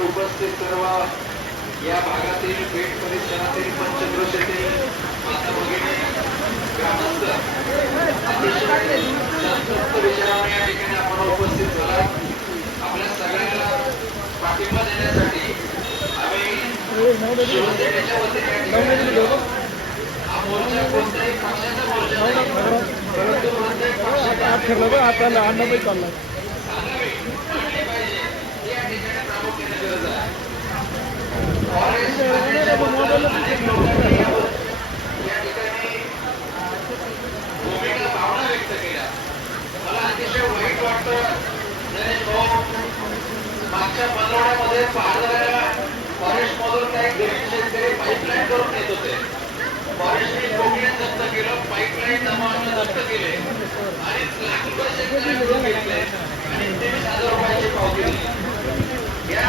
उपस्थित सर्व या भागातील पेठ परिसरातील पंचक्रोशीतील माता भगिनी ग्रामस्थ अतिशय संतप्त विचाराने या ठिकाणी आपण उपस्थित झाला. आपल्या सगळ्यांना पाठिंबा देण्यासाठी आम्ही शिवसेनेच्या वतीने मोर्चा कोणत्याही पक्षाचा मोर्चा नाही परंतु प्रत्येक आता चालला. मागच्या पंधरवड्यामध्ये पाहणाऱ्या फॉरेस्ट मधून काही गरीब शेतकरी पाईपलाईन करून येत होते. फॉरेस्टने कोकणे जप्त केलं पाईपलाईन जमावणं जप्त केले. आणि लाख रुपये शेतकऱ्यांकडून घेतले आणि तेवीस हजार रुपयाची पावती दिली. या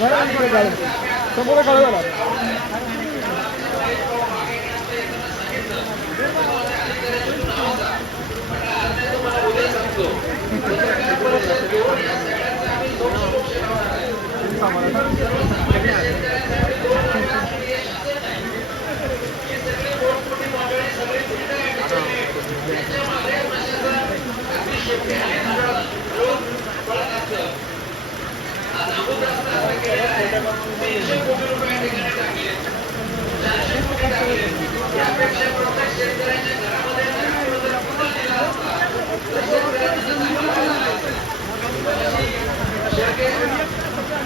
घरात पुढे यापेक्षा प्रत्येक शेतकऱ्याच्या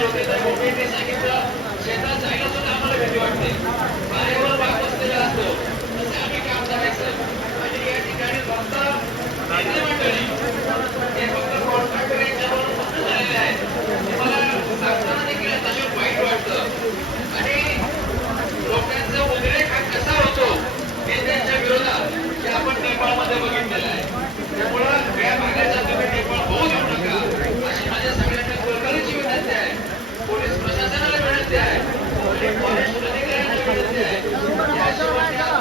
yo